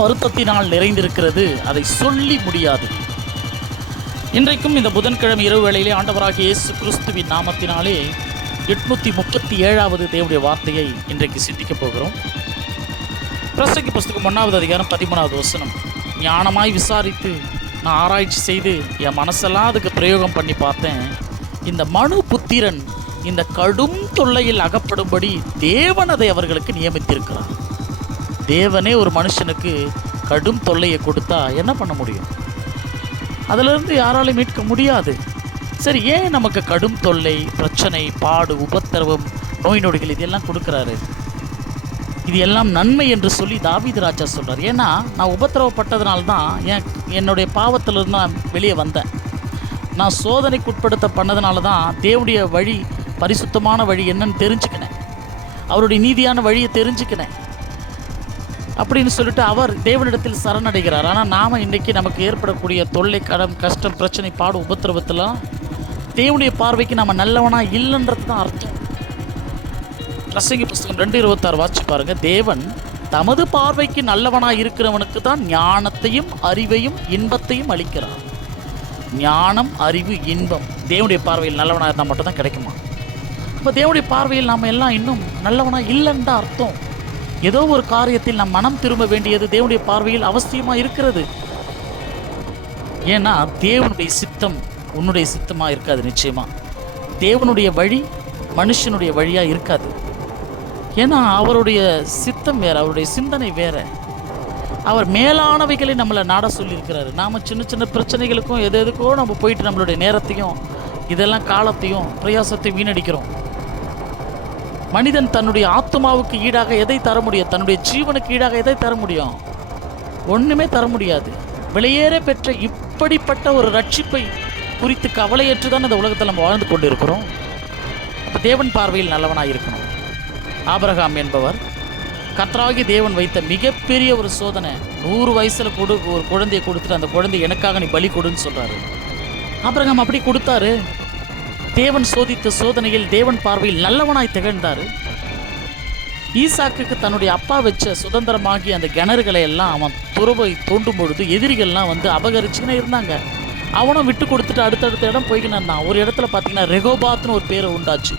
வருத்தத்தினால் நிறைந்திருக்கிறது, அதை சொல்லி முடியாது. இன்றைக்கும் இந்த புதன்கிழமை இரவு வேளையிலே ஆண்டவராகிய இயேசு கிறிஸ்துவின் நாமத்தினாலே 837வது தேவனுடைய வார்த்தையை இன்றைக்கு சிந்திக்கப் போகிறோம். பிரசங்கி புஸ்தகம் 1வது அதிகாரம் 13வது வசனம். ஞானமாய் விசாரித்து நான் ஆராய்ச்சி செய்து என் மனசெல்லாம் அதுக்கு பிரயோகம் பண்ணி பார்த்தேன். இந்த மனு புத்திரன் இந்த கடும் தொல்லையில் அகப்படும்படி தேவன் அதை அவர்களுக்கு நியமித்திருக்கிறார். தேவனே ஒரு மனுஷனுக்கு கடும் தொல்லையை கொடுத்தா என்ன பண்ண முடியும்? அதிலிருந்து யாராலையும் மீட்க முடியாது. சரி, ஏன் நமக்கு கடும் தொல்லை, பிரச்சனை, பாடு, உபத்திரவம், நோய் நொடிகள் இதெல்லாம் கொடுக்குறாரு? இது எல்லாம் நன்மை என்று சொல்லி தாவீது ராஜா சொல்கிறார். ஏன்னா நான் உபத்திரவப்பட்டதுனால்தான் என்னுடைய பாவத்திலிருந்து நான் வெளியே வந்தேன். நான் சோதனைக்கு உட்படுத்த பண்ணதுனால தான் தேவனுடைய வழி, பரிசுத்தமான வழி என்னன்னு தெரிஞ்சுக்கினேன், அவருடைய நீதியான வழியை தெரிஞ்சுக்கினேன் அப்படின்னு சொல்லிட்டு அவர் தேவனிடத்தில் சரணடைகிறார். ஆனால் நாம் இன்றைக்கி நமக்கு ஏற்படக்கூடிய தொல்லை, கஷ்டம், பிரச்சனை, பாடு, உபத்திரவத்தெல்லாம் தேவனுடைய பார்வைக்கு நம்ம நல்லவனாக இல்லைன்றது தான் அர்த்தம். பிரசங்கி புஸ்தகம் 2:26 வாசிச்சு பாருங்கள். தேவன் தமது பார்வைக்கு நல்லவனாக இருக்கிறவனுக்கு தான் ஞானத்தையும் அறிவையும் இன்பத்தையும் அளிக்கிறார். ஞானம், அறிவு, இன்பம் தேவனுடைய பார்வையில் நல்லவனாக இருந்தால் மட்டும்தான் கிடைக்குமா? இப்போ தேவனுடைய பார்வையில் நாம் எல்லாம் இன்னும் நல்லவனாக இல்லைன்னு தான் அர்த்தம். ஏதோ ஒரு காரியத்தில் நாம் மனம் திரும்ப வேண்டியது தேவனுடைய பார்வையில் அவசியமாக இருக்கிறது. ஏன்னா தேவனுடைய சித்தம் உன்னுடைய சித்தமாக இருக்காது. நிச்சயமாக தேவனுடைய வழி மனுஷனுடைய வழியாக இருக்காது. ஏன்னா அவருடைய சித்தம் வேறு, அவருடைய சிந்தனை வேறு. அவர் மேலானவைகளை நம்மளை நாட சொல்லியிருக்கிறாரு. நாம் சின்ன சின்ன பிரச்சனைகளுக்கும் எதுக்கோ நம்ம போயிட்டு நம்மளுடைய நேரத்தையும் இதெல்லாம் காலத்தையும் பிரயாசத்தையும் வீணடிக்கிறோம். மனிதன் தன்னுடைய ஆத்மாவுக்கு ஈடாக எதை தர முடியும்? தன்னுடைய ஜீவனுக்கு ஈடாக எதை தர முடியும்? ஒன்றுமே தர முடியாது. விலையேற பெற்ற இப்படிப்பட்ட ஒரு ரட்சிப்பை குறித்து கவலையற்று தான் இந்த உலகத்தில் நம்ம வாழ்ந்து கொண்டு இருக்கிறோம். தேவன் பார்வையில் நல்லவனாக இருக்கணும். ஆபிரகாம் என்பவர் கர்த்தராகிய தேவன் வைத்த மிகப்பெரிய ஒரு சோதனை. 100 வயசில் ஒரு குழந்தையை கொடுத்துட்டு அந்த குழந்தை எனக்காக நீ பலி கொடுன்னு சொல்கிறாரு. ஆபிரகாம் அப்படி கொடுத்தாரு. தேவன் சோதித்த சோதனையில் தேவன் பார்வையில் நல்லவனாய் திகழ்ந்தார். ஈசாக்குக்கு தன்னுடைய அப்பா வச்ச சுதந்திரமாகி அந்த கிணறுகளை எல்லாம் அவன் துறவை தோண்டும் பொழுது எதிரிகள்லாம் வந்து அபகரிச்சுக்கினே இருந்தாங்க. அவனும் விட்டு கொடுத்துட்டு அடுத்தடுத்த இடம் போய்கின்னு இருந்தான். ஒரு இடத்துல பார்த்தீங்கன்னா ரெகோபாத்னு ஒரு பேரை உண்டாச்சு.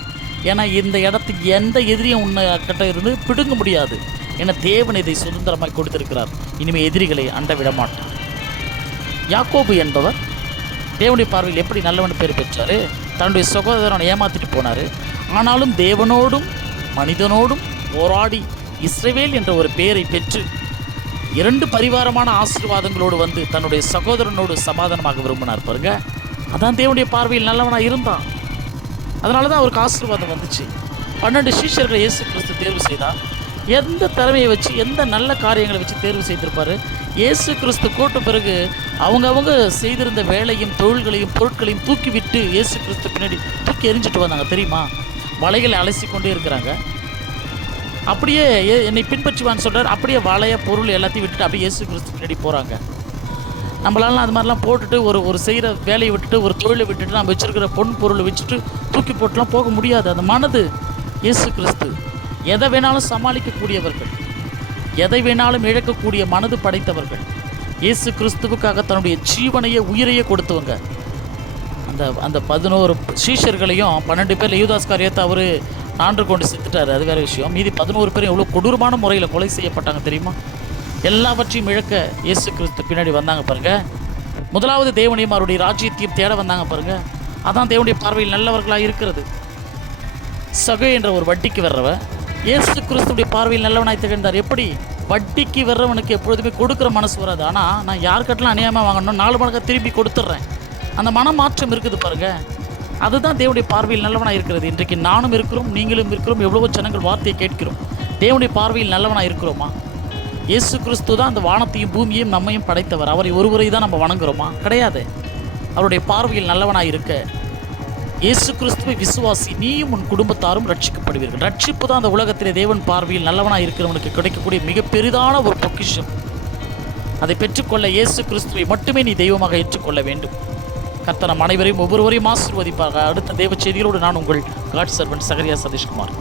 ஏன்னா இந்த இடத்துக்கு எந்த எதிரியும் உன்னை கிட்ட இருந்து பிடுங்க முடியாது. ஏன்னா தேவன் இதை சுதந்திரமாய் கொடுத்திருக்கிறார். இனிமேல் எதிரிகளை அண்ட விட மாட்டார். யாக்கோபு என்பவர் தேவனுடைய பார்வையில் எப்படி நல்லவன் பேர் பெற்றார்? தன்னுடைய சகோதரனை ஏமாற்றிட்டு போனார். ஆனாலும் தேவனோடும் மனிதனோடும் போராடி இஸ்ரவேல் என்ற ஒரு பெயரை பெற்று 2 பரிவாரமான ஆசீர்வாதங்களோடு வந்து தன்னுடைய சகோதரனோடு சமாதானமாக விரும்பினார். பாருங்க, அதான் தேவனுடைய பார்வையில் நல்லவனாக இருந்தான். அதனால தான் அவருக்கு ஆசீர்வாதம் வந்துச்சு. 12 சீஷர்களை இயேசு கிறிஸ்து தேர்வு செய்தார். எந்த திறமையை வச்சு, எந்த நல்ல காரியங்களை வச்சு தேர்வு செய்திருப்பார்? இயேசு கிறிஸ்து கூட்ட பிறகு அவங்கவுங்க செய்திருந்த வேலையும் தொழில்களையும் பொருட்களையும் தூக்கிவிட்டு இயேசு கிறிஸ்து பின்னாடி தூக்கி எரிஞ்சிட்டு வந்தாங்க. தெரியுமா? வலைகளை அலசி கொண்டே இருக்கிறாங்க. அப்படியே என்னை பின்பற்றுவான்னு சொல்கிறார். அப்படியே வலைய பொருள் எல்லாத்தையும் விட்டுட்டு அப்படியே இயேசு கிறிஸ்து பின்னாடி போகிறாங்க. நம்மளாலாம் அது மாதிரிலாம் போட்டுட்டு ஒரு செய்கிற வேலையை விட்டுட்டு ஒரு தொழிலை விட்டுட்டு நம்ம வச்சுருக்கிற பொன் பொருளை வச்சுட்டு தூக்கி போட்டுலாம் போக முடியாது. அந்த மனது இயேசு கிறிஸ்து எதை வேணாலும் சமாளிக்கக்கூடியவர்கள், எதை வேணாலும் இழக்கக்கூடிய மனது படைத்தவர்கள். இயேசு கிறிஸ்துவுக்காக தன்னுடைய ஜீவனையே உயிரையே கொடுத்தவங்க. அந்த 11 சீஷர்களையும் 12 பேர் யூதாஸ்காரியத்தை அவர் நான்று கொண்டு செத்துட்டார், அது வேறு விஷயம். மீதி 11 பேரும் எவ்வளோ கொடூரமான முறையில் கொலை செய்யப்பட்டாங்க தெரியுமா? எல்லாவற்றையும் இழக்க இயேசு கிறிஸ்து பின்னாடி வந்தாங்க பாருங்க. முதலாவது தேவனையும் அவருடைய ராஜ்யத்தையும் தேட வந்தாங்க பாருங்க. அதான் தேவனுடைய பார்வையில் நல்லவர்களாக இருக்கிறது. சகை என்ற ஒரு வட்டிக்கு வர்றவன் இயேசு கிறிஸ்துடைய பார்வையில் நல்லவனாய் திகழ்ந்தார். எப்படி? வட்டிக்கு வர்றவனுக்கு எப்பொழுதுமே கொடுக்குற மனசு வராது. ஆனால் நான் யாருக்கட்டலாம் அநியாயமாக வாங்கணும், 4 மடங்காக திருப்பி கொடுத்துட்றேன். அந்த மனமாற்றம் இருக்குது பாருங்கள். அதுதான் தேவனுடைய பார்வையில் நல்லவனாக இருக்கிறது. இன்றைக்கு நானும் இருக்கிறோம், நீங்களும் இருக்கிறோம், எவ்வளவோ ஜனங்கள் வார்த்தையை கேட்கிறோம். தேவனுடைய பார்வையில் நல்லவனாக இருக்கிறோமா? இயேசு கிறிஸ்து தான் அந்த வானத்தையும் பூமியையும் நம்மையும் படைத்தவர். அவரை ஒருவரை தான் நம்ம வணங்குறோமா? கிடையாது. அவருடைய பார்வையில் நல்லவனாக இருக்க இயேசு கிறிஸ்துவை விசுவாசி, நீயும் உன் குடும்பத்தாரும் ரட்சிக்கப்படுவீர்கள். ரட்சிப்பு தான் அந்த உலகத்திலே தேவன் பார்வையில் நல்லவனாக இருக்கிறவனுக்கு கிடைக்கக்கூடிய மிக பெரிதான ஒரு பொக்கிஷம். அதை பெற்றுக்கொள்ள இயேசு கிறிஸ்துவை மட்டுமே நீ தெய்வமாக ஏற்றுக்கொள்ள வேண்டும். கர்த்தர் நம் அனைவரையும் ஒவ்வொருவரையும் ஆசீர்வதிப்பாக. அடுத்த தேவ செய்திகளோடு நான் உங்கள் காட் சர்வன்ட் சகரியா சதீஷ்குமார்.